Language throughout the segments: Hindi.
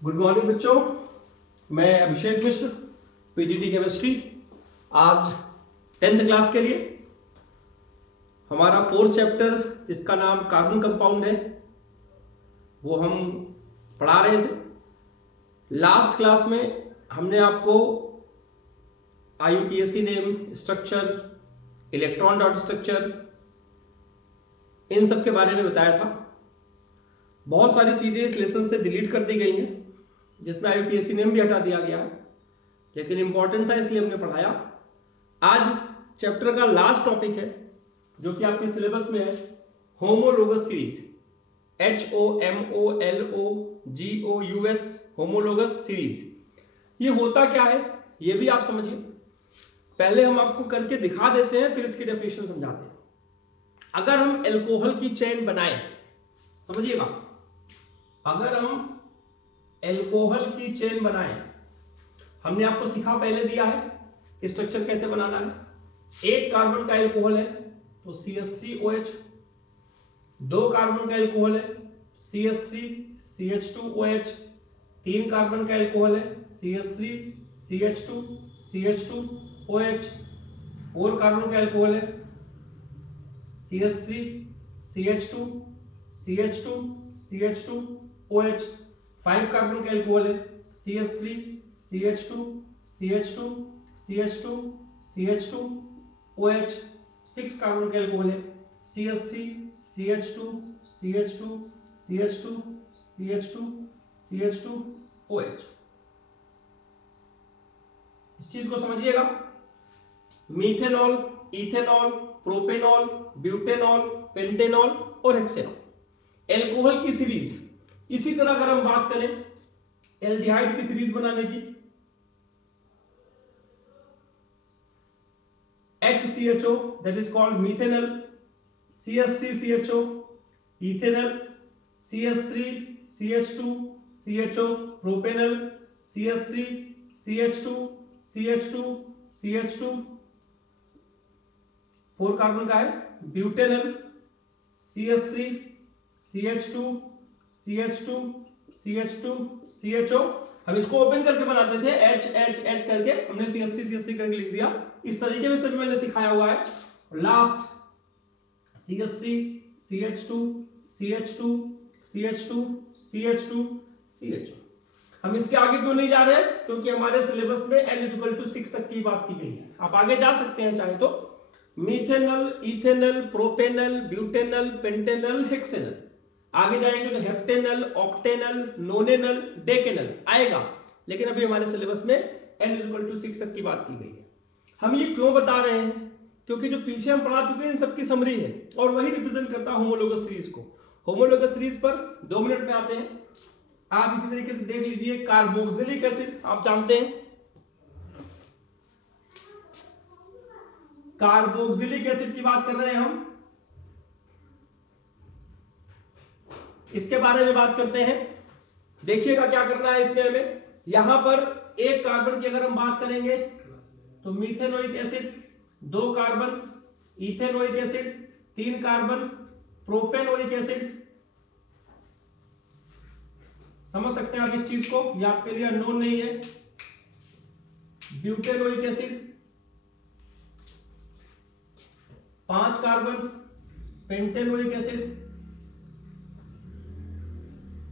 गुड मॉर्निंग बच्चों, मैं अभिषेक मिश्र, पीजीटी केमिस्ट्री। आज 10th क्लास के लिए हमारा 4th चैप्टर जिसका नाम कार्बन कंपाउंड है वो हम पढ़ा रहे थे। लास्ट क्लास में हमने आपको IUPAC name, structure, electron dot structure, इन सब के बारे में बताया था। बहुत सारी चीज़ें इस लेसन से डिलीट कर दी गई हैं जिसमें IUPAC नेम भी हटा दिया गया है, लेकिन इंपॉर्टेंट था इसलिए हमने पढ़ाया। आज इस चैप्टर का लास्ट टॉपिक है जो कि आपके सिलेबस में है, homologous series. HOMOLOGOUS, homologous series. ये होता क्या है ये भी आप समझिए। पहले हम आपको करके दिखा देते हैं, फिर इसकी डेफिनेशन समझाते हैं। अगर हम एल्कोहल की चेन बनाए, समझिएगा, अगर हम एल्कोहल की चेन बनाए, हमने आपको सिखा पहले दिया है स्ट्रक्चर कैसे बनाना है। एक कार्बन का एल्कोहल है तो CH3OH, दो कार्बन का एल्कोहल है CH3CH2OH, तीन कार्बन का एल्कोहल है CH3CH2CH2OH, फोर कार्बन का एल्कोहल है CH3CH2CH2CH2OH, फाइव कार्बन का एल्कोहल है CH3CH2CH2CH2CH2OH, सिक्स कार्बन का एल्कोहल है CH3CH2CH2CH2CH2CH2OH। इस चीज को समझिएगा। Methanol, ethanol, propanol, butanol, pentanol और हेक्सेनॉल, एल्कोहल की सीरीज। इसी तरह अगर हम बात करें एल्डिहाइड की सीरीज बनाने की, HCHO that is called methanol, CH3CHO ethanol, CH3CH2CHO propanol, CH3CH2CH2CH2, four carbon का है ब्यूटेनल, CH3CH2CH2CH2CHO। हम इसको ओपन करके बनाते थे H करके, हमने CH3CH3 करके लिख दिया। इस तरीके में सभी मैंने सिखाया हुआ है। Last CH3CH2CH2CH2CH2CHO। हम इसके आगे क्यों नहीं जा रहे, क्योंकि हमारे सिलेबस में n=6 तक की बात की गई है। आप आगे जा सकते हैं चाहे तो। Methanal, ethanal, propanal, butanal, pentanal, hexanal, आगे जाएंगे तो हेप्टेनल, ऑक्टेनल, नोनेनल, डेकेनल आएगा। लेकिन अभी हमारे सिलेबस में n=6 तक की बात की गई है। हम ये क्यों बता रहे हैं, क्योंकि जो पीछे हम पढ़ा चुके हैं इन सबकी समरी है और वही रिप्रेजेंट करता है होमोलोगस सीरीज को। होमोलोगस सीरीज पर 2 मिनट में आते हैं। आप इसी तरीके से देख लीजिए, कार्बोक्सिलिक एसिड आप जानते हैं, कार्बोक्सिलिक एसिड की बात कर रहे हैं हम, इसके बारे में बात करते हैं। देखिएगा क्या करना है इसमें हमें। यहां पर एक कार्बन की अगर हम बात करेंगे तो मीथेनोइक एसिड, दो कार्बन, इथेनोइक एसिड, तीन कार्बन, प्रोपेनोइक एसिड। समझ सकते हैं आप इस चीज को, ये आपके लिए अननोन नहीं है। Butanoic acid, 5 carbon, pentanoic acid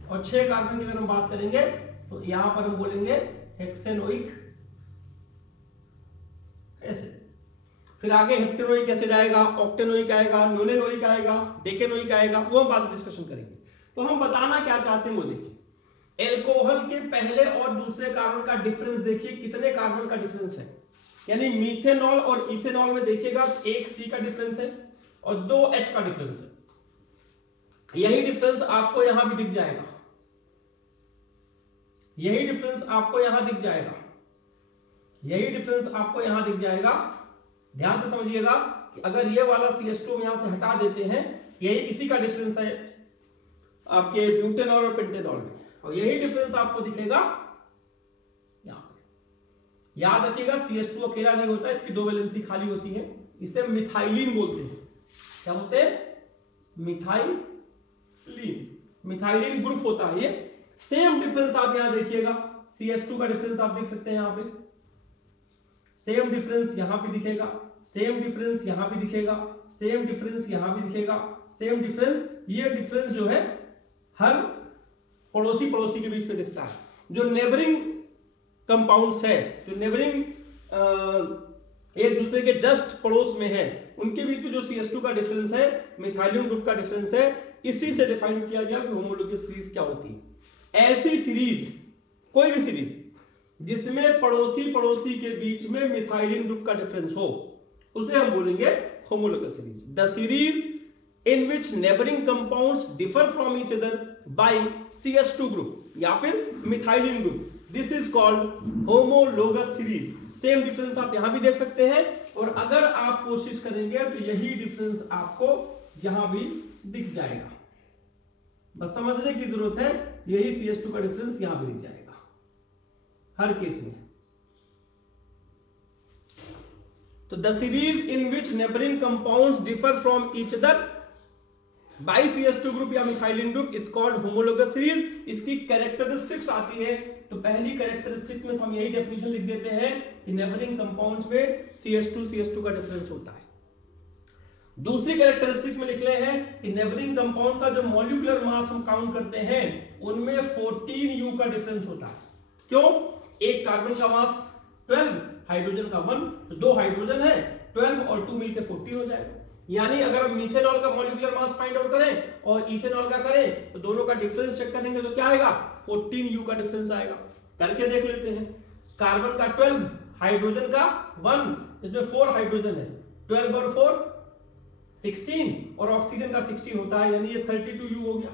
और 6 कार्बन की अगर हम बात करेंगे तो यहां पर हम बोलेंगे हेक्सेनोइक एसिड। फिर आगे हेप्टेनोइक एसिड आएगा, ऑक्टेनोइक आएगा, नोनेनोइक आएगा, डेकेनोइक आएगा, वो हम बाद में डिस्कशन करेंगे। तो हम बताना क्या चाहते हैं वो देखिए। एल्कोहल के पहले और दूसरे कार्बन का डिफरेंस देखिए, कितने कार्बन का डिफरेंस है। यानी मीथेनॉल और इथेनॉल में देखिएगा 1 C का डिफरेंस है और 2 H का डिफरेंस है। यही डिफरेंस आपको यहां भी दिख जाएगा, यही डिफरेंस आपको यहां दिख जाएगा, यही डिफरेंस आपको यहां दिख जाएगा। ध्यान से समझिएगा कि अगर ये वाला CH2 हम यहां से हटा देते हैं, यही इसी का डिफरेंस है आपके ब्यूटेनॉल और पेंटेनॉल में, और यही डिफरेंस आपको दिखेगा यहां पे। याद रखिएगा CH2 अकेला नहीं होता, इसकी 2 वैलेंसी खाली होती है। इसे मिथाइलिन बोलते हैं। क्या बोलते हैं? मिथाइलिन। मिथाइलिन ग्रुप होता है ये। सेम डिफरेंस आप यहां देखिएगा, CH2 का डिफरेंस आप देख सकते हैं यहां पे, सेम डिफरेंस यहां पे दिखेगा, सेम डिफरेंस यहां पे दिखेगा, सेम डिफरेंस यहां पे दिखेगा, सेम डिफरेंस, ये डिफरेंस जो है हर पड़ोसी पड़ोसी के बीच में दिखता है। जो नेबरिंग कंपाउंड्स है, जो नेबरिंग एक दूसरे के जस्ट पड़ोस में है, उनके बीच में जो CH2 का डिफरेंस है, मिथाइलिन ग्रुप का डिफरेंस है, इसी से डिफाइन किया गया कि होमोलोगस सीरीज क्या होती है। ऐसी सीरीज, कोई भी सीरीज जिसमें पड़ोसी पड़ोसी के बीच में मिथाइलिन ग्रुप का डिफरेंस हो, उसे हम बोलेंगे homologous series. The series in which neighboring compounds differ from each other by CH2 group या फिर methylene group, this is called homologous series। Same difference आप यहां भी देख सकते हैं, और अगर आप कोशिश करेंगे तो यही डिफरेंस आपको यहां भी दिख जाएगा। बस समझने की जरूरत है, यही CH2 का डिफरेंस यहां भी दिख जाएगा हर केस में। तो the series in which neighbouring compounds differ from each other by CH2 group या methylene group is called homologous series. इसकी कैरेक्टरिस्टिक्स आती है, तो पहली कैरेक्टरिस्टिक में तो हम यही डेफिनेशन लिख देते हैं कि नेबरिंग कंपाउंड्स में CH2 का डिफरेंस होता है। दूसरी कैरेक्टरिस्टिक में लिख रहे हैं कि नेबरिंग कंपाउंड का जो मॉलिक्यूलर मास हम काउंट करते हैं, उनमें 14U का डिफरेंस होता है। क्यों? एक कार्बन का मास 12, हाइड्रोजन का 1, तो दो हाइड्रोजन है, 12 और 2 मिलकर 14 हो जाएगा। यानी अगर हम मिथेनॉल का मॉलिक्यूलर मास फाइंड आउट करें और इथेनॉल का करें, तो दोनों का डिफरेंस चेक करेंगे तो क्या आएगा? 14U का डिफरेंस आएगा। करके देख लेते हैं। कार्बन का 12, हाइड्रोजन का 1, इसमें 4 हाइड्रोजन है, 12 और 4 16, और ऑक्सीजन का 16 होता है, यानी ये 32U हो गया।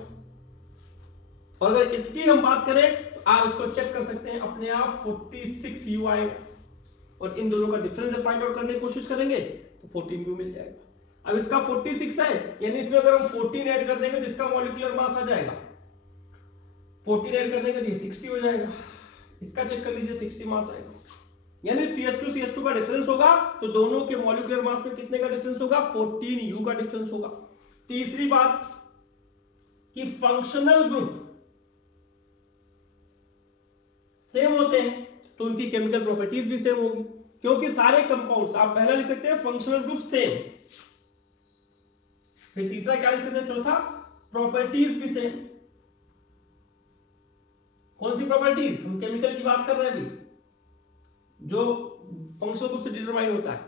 और अगर इसकी हम बात करें तो आप इसको चेक कर सकते हैं, अपने आप 46U आएगा। और इन दोनों का डिफरेंस फाइंड आउट करने की कोशिश करेंगे तो 14U मिल जाएगा। अब इसका 46 है, यानी इसमें अगर हम 14 ऐड कर देंगे तो इसका मॉलिक्यूलर मास आ जाएगा। 14 ऐड कर देंगे तो ये 60 हो जाएगा। इसका चेक कर लीजिए, 60 मास आएगा। यानी CH2 का डिफरेंस होगा तो दोनों के मॉलिक्यूलर मास में कितने का डिफरेंस होगा? 14U का डिफरेंस होगा। तीसरी बात कि फंक्शनल ग्रुप सेम होते हैं तो उनकी केमिकल प्रॉपर्टीज भी सेम होगी, क्योंकि सारे कंपाउंड्स, आप पहला लिख सकते हैं फंक्शनल ग्रुप सेम, फिर तीसरा क्या लिख सकते हैं, चौथा प्रॉपर्टीज भी सेम। कौन सी प्रॉपर्टीज? हम केमिकल की बात कर रहे हैं अभी, जो फंक्शनल ग्रुप से डिटरमाइन होता है।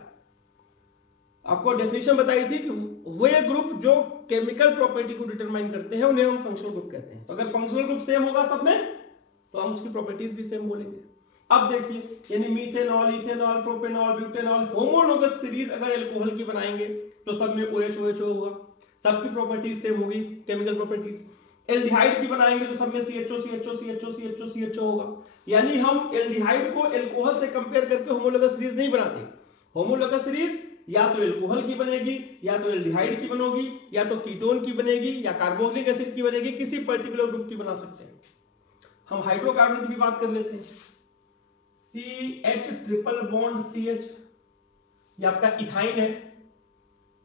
आपको डेफिनेशन बताई थी कि वे ग्रुप जो केमिकल प्रॉपर्टी को डिटरमाइन करते हैं उन्हें हम फंक्शनल ग्रुप कहते हैं। तो अगर फंक्शनल ग्रुप सेम होगा सब में तो हम उसकी प्रॉपर्टीज भी सेम बोलेंगे। अब देखिए, यानी methanol, ethanol, propanol, butanol, homologous series अगर अल्कोहल की बनाएंगे तो सब में OH OH होगा, सबकी प्रॉपर्टीज सेम होगी, केमिकल प्रॉपर्टीज। एल्डिहाइड की बनाएंगे तो सब में CHO CHO CHO CHO CHO होगा। यानी हम एल्डिहाइड को अल्कोहल से कंपेयर करके होमोलोगस सीरीज नहीं बनाते। होमोलोगस सीरीज या तो अल्कोहल की बनेगी, या तो एल्डिहाइड की बनेगी, या तो कीटोन की बनेगी, या कार्बोक्सिलिक एसिड की बनेगी, किसी पर्टिकुलर ग्रुप की बना सकते हैं। हम हाइड्रोकार्बन की भी बात कर लेते हैं। CH ट्रिपल बॉन्ड CH, ये आपका इथाइन है।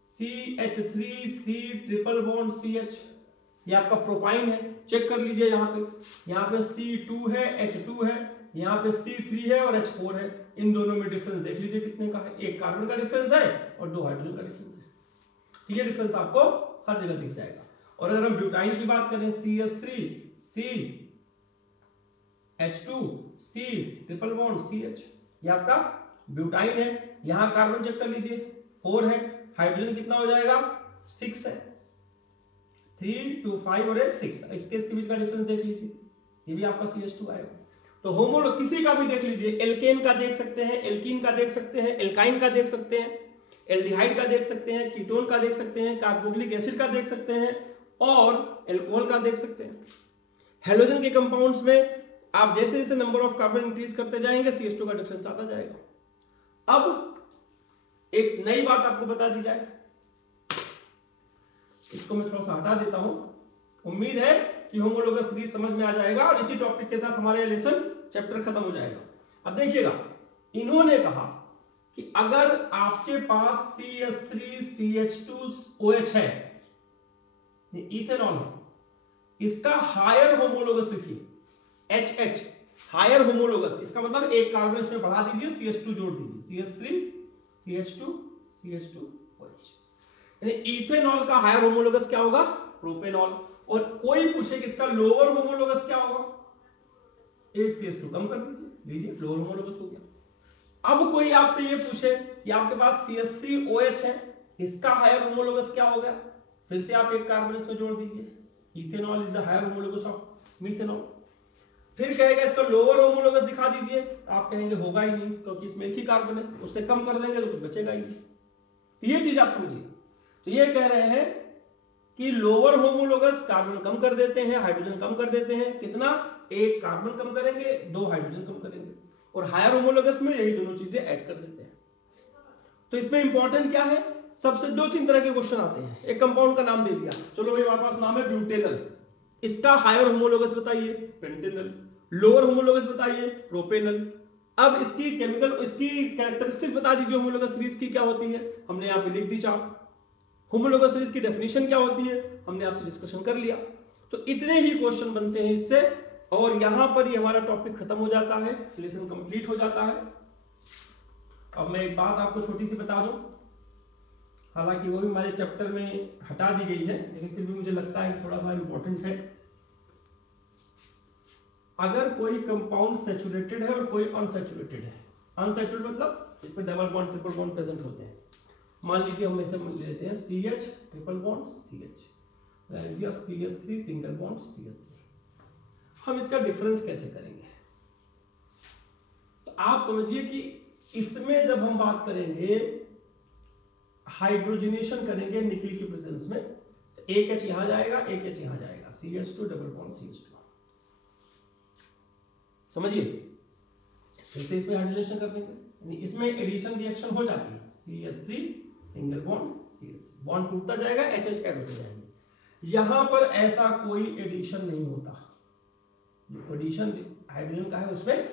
CH3C ट्रिपल बॉन्ड CH, ये आपका प्रोपाइन है। चेक कर लीजिए, यहाँ पे C2 है, H2 है, यहाँ पे C3 है और H4 है। इन दोनों में डिफरेंस देख लीजिए कितने का है। एक कार्बन का डिफरेंस है और दो हाइड्रोजन का डिफरेंस है। तो ये डिफरेंस आपको हर जगह दिख जाएगा। और अगर हम ब्यूटाइन की बात करें, CH3C H2 C triple bond CH, ये आपका ब्यूटाइन है। यहां कार्बन चेक कर लीजिए, 4 है, हाइड्रोजन कितना हो जाएगा? 6 है, 3 2 5 और 1 6। इसके बीच का डिफरेंस देख लीजिए, ये भी आपका CH2 आएगा। तो होमोलोग किसी का भी देख लीजिए, एल्केन का देख सकते हैं, एल्कीन का देख सकते हैं, एल्काइन का देख सकते हैं, एल्डिहाइड का देख सकते हैं, कीटोन का देख सकते हैं, कार्बोक्सिलिक एसिड का देख सकते हैं और अल्कोहल का देख सकते हैं। हेलोजन के कंपाउंड्स में आप जैसे जैसे नंबर ऑफ कार्बन इंक्रीज करते जाएंगे CH2 का डिफरेंस आता जाएगा। अब एक नई बात आपको बता दी जाए, इसको मैं थोड़ा सा हटा देता हूं। उम्मीद है कि होमोलोगस सीरीज समझ में आ जाएगा और इसी टॉपिक के साथ हमारा लेसन चैप्टर खत्म हो जाएगा। अब देखिएगा, इन्होंने कहा कि अगर आपके पास CH3CH2OH है, इथेनॉल है, इसका हायर होमोलोगस लिखिए। HH हायर होमोलोगस, इसका मतलब एक कार्बन इसमें बढ़ा दीजिए, CH2 जोड़ दीजिए, CH3 CH2 CH2OH। यानी इथेनॉल का हायर होमोलोगस क्या होगा? प्रोपेनॉल। और कोई पूछे कि इसका लोअर होमोलोगस क्या होगा? एक CH2 कम कर दीजिए, लीजिए लोअर होमोलोगस हो गया। अब कोई आपसे ये पूछे कि आपके पास CH3OH है, इसका हायर होमोलोगस क्या हो गया? फिर से आप एक कार्बन इसमें जोड़ दीजिए, ethanol is the higher homologous of methanol. फिर कहेगा इसका लोअर होमोलोगस दिखा दीजिए, आप कहेंगे होगा ही नहीं क्योंकि इसमें एक ही कार्बन है, उससे कम कर देंगे तो कुछ बचेगा ही नहीं। तो ये चीज आप समझिए। तो ये कह रहे हैं कि लोअर होमोलोगस कार्बन कम कर देते हैं, हाइड्रोजन कम कर देते हैं, कितना? एक कार्बन कम करेंगे, दो हाइड्रोजन कम करेंगे, और हायर होमोलोगस में यही दोनों चीजें ऐड कर देते हैं। तो इसमें इंपॉर्टेंट क्या है? सबसे दो तीन तरह के क्वेश्चन आते हैं। एक कंपाउंड का नाम दे दिया, चलो भाई हमारे पास नाम है ब्यूटेनल, इसका हायर होमोलोगस बताइए, पेंटेनल। लोअर होमोलोगस बताइए, प्रोपेनल। अब इसकी केमिकल, इसकी कैरेक्टरिस्टिक बता दीजिए, होमोलोगस सीरीज की क्या होती है, हमने यहाँ पे लिख दी चार्ट। होमोलोगस सीरीज की डेफिनेशन क्या होती है, हमने आपसे डिस्कशन कर लिया। तो इतने ही क्वेश्चन बनते हैं इससे, और यहां पर ये हमारा टॉपिक खत्म हो जाता है, लेसन कंप्लीट हो जाता है। अब मैं एक बात आपको छोटी सी बता दूं, हालांकि वो भी हमारे चैप्टर में हटा दी गई है, लेकिन फिर भी मुझे लगता है थोड़ा सा इंपॉर्टेंट है। अगर कोई कंपाउंड सैचुरेटेड है और कोई अनसैचुरेटेड है, अनसैचुरेटेड मतलब इसमें double bond triple bond present होते हैं। मान लीजिए हम इसे ले लेते हैं CH triple bond CH, CH3 single bond CH3। हम इसका डिफरेंस कैसे करेंगे? तो आप समझिए कि इसमें जब हम बात करेंगे, हाइड्रोजनेशन करेंगे निकल की प्रेजेंस में, तो एक H यहां जाएगा, एक H यहां जाएगा, CH2 डबल बॉन्ड CH2। समझिए, फिर से इसमें हाइड्रोजनेशन कर देंगे, यानी इसमें एडिशन रिएक्शन हो जाती है, CH3 single bond CH3, bond टूटता जाएगा, HH ऐड होते जाएंगे। यहां पर ऐसा कोई एडिशन नहीं होता, एडिशन हाइड्रोजन का है उसमें,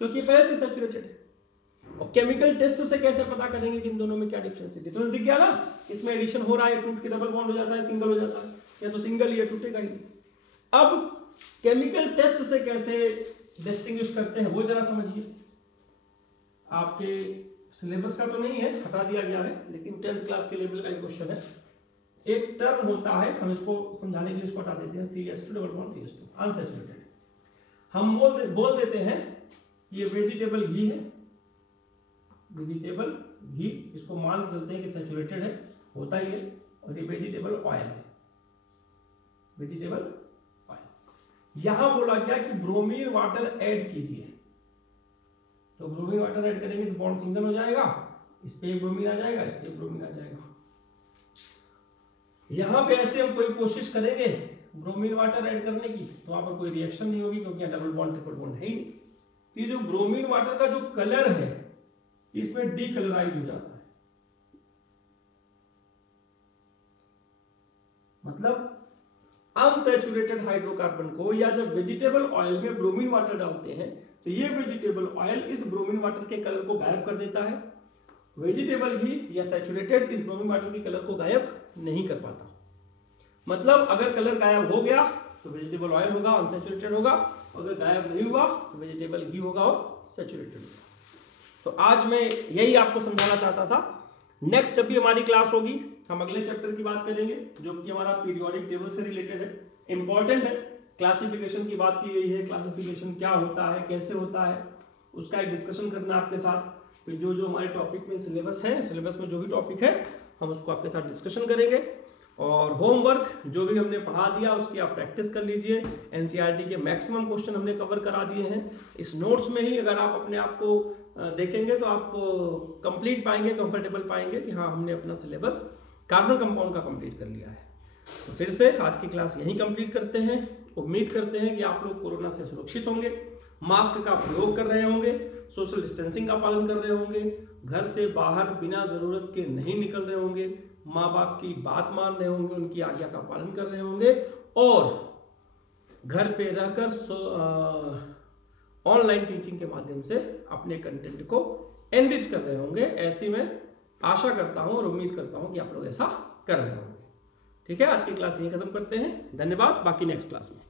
क्योंकि पहले से सैचुरेटेड है। और केमिकल टेस्ट से कैसे पता करेंगे कि इन दोनों में क्या डिफरेंस है? डिफरेंस दिख गया ना, इसमें एडिशन हो रहा है, टूट के डबल बॉन्ड हो जाता है, सिंगल हो जाता है, या तो सिंगल या टूटेगा ही। अब केमिकल टेस्ट से कैसे डिस्टिंग्विश करते हैं वो जरा समझिए। आपके सिलेबस का तो नहीं है, हटा दिया गया है, लेकिन 10th क्लास के लेवल का एक क्वेश्चन है। एक टर्म होता है, हम इसको समझाने के लिए इसको हटा देते हैं, CH2 double bond CH2 unsaturated. हम बोल देते हैं ये वेजिटेबल घी है, वेजिटेबल घी, इसको मान के चलते हैं कि सैचुरेटेड है, होता ही है, और ये वेजिटेबल ऑयल है, वेजिटेबल ऑयल। यहां बोला गया कि ब्रोमीन वाटर ऐड कीजिए, तो ब्रोमीन वाटर ऐड करेंगे तो बॉन्ड सिंगल हो जाएगा, इस पे ब्रोमीन आ जाएगा, इस पे ब्रोमीन आ जाएगा। यहां पे ऐसे हम कोई कोशिश करेंगे ब्रोमीन वाटर ऐड करने की, तो वहां पर कोई रिएक्शन नहीं होगी, क्योंकि यहाँ डबल बॉन्ड ट्रिपल बॉन्ड है ही नहीं। ये जो ब्रोमीन वाटर का जो कलर है, इसमें डीकलराइज हो जाता है, मतलब अनसैचुरेटेड हाइड्रोकार्बन को, या जब वेजिटेबल ऑयल में ब्रोमीन वाटर डालते हैं, तो ये वेजिटेबल ऑयल इस ब्रोमीन वाटर के कलर को गायब कर देता है। वेजिटेबल घी या सैचुरेटेड इस ब्रोमीन वाटर के कलर को गायब नहीं कर पाता। मतलब अगर कलर गायब हो गया तो वेजिटेबल ऑयल होगा, अनसैचुरेटेड होगा, अगर गायब नहीं हुआ तो वेजिटेबल घी होगा और सैचुरेटेड होगा। तो आज मैं यही आपको समझाना चाहता था। नेक्स्ट जब भी हमारी क्लास होगी, हम अगले चैप्टर की बात करेंगे, जो कि हमारा पीरियोडिक टेबल से रिलेटेड है, इंपॉर्टेंट है। क्लासिफिकेशन की बात की गई है, क्लासिफिकेशन क्या होता है, कैसे होता है, उसका एक डिस्कशन करना आपके साथ। फिर जो जो हमारे टॉपिक में सिलेबस है, सिलेबस में जो भी टॉपिक है, हम उसको आपके साथ डिस्कशन करेंगे। और होमवर्क जो भी हमने पढ़ा दिया उसकी आप प्रैक्टिस कर लीजिए। एनसीईआरटी के मैक्सिमम क्वेश्चन हमने कवर करा दिए हैं। इस नोट्स में ही अगर आप अपने आप को देखेंगे तो आप कंप्लीट पाएंगे, कंफर्टेबल पाएंगे कि हाँ हमने अपना सिलेबस कार्बन कंपाउंड का कंप्लीट कर लिया है। तो फिर से आज की क्लास यहीं कंप्लीट करते हैं। उम्मीद करते हैं कि आप लोग कोरोना से सुरक्षित होंगे, मास्क का प्रयोग कर रहे होंगे, सोशल डिस्टेंसिंग का पालन कर रहे होंगे, घर से बाहर बिना जरूरत के नहीं निकल रहे होंगे, माँ बाप की बात मान रहे होंगे, उनकी आज्ञा का पालन कर रहे होंगे, और घर पे रहकर ऑनलाइन टीचिंग के माध्यम से अपने कंटेंट को एनरिच कर रहे होंगे। ऐसी मैं आशा करता हूं और उम्मीद करता हूं कि आप लोग ऐसा कर रहे होंगे। ठीक है, आज की क्लास यहीं खत्म करते हैं। धन्यवाद, बाकी नेक्स्ट क्लास में।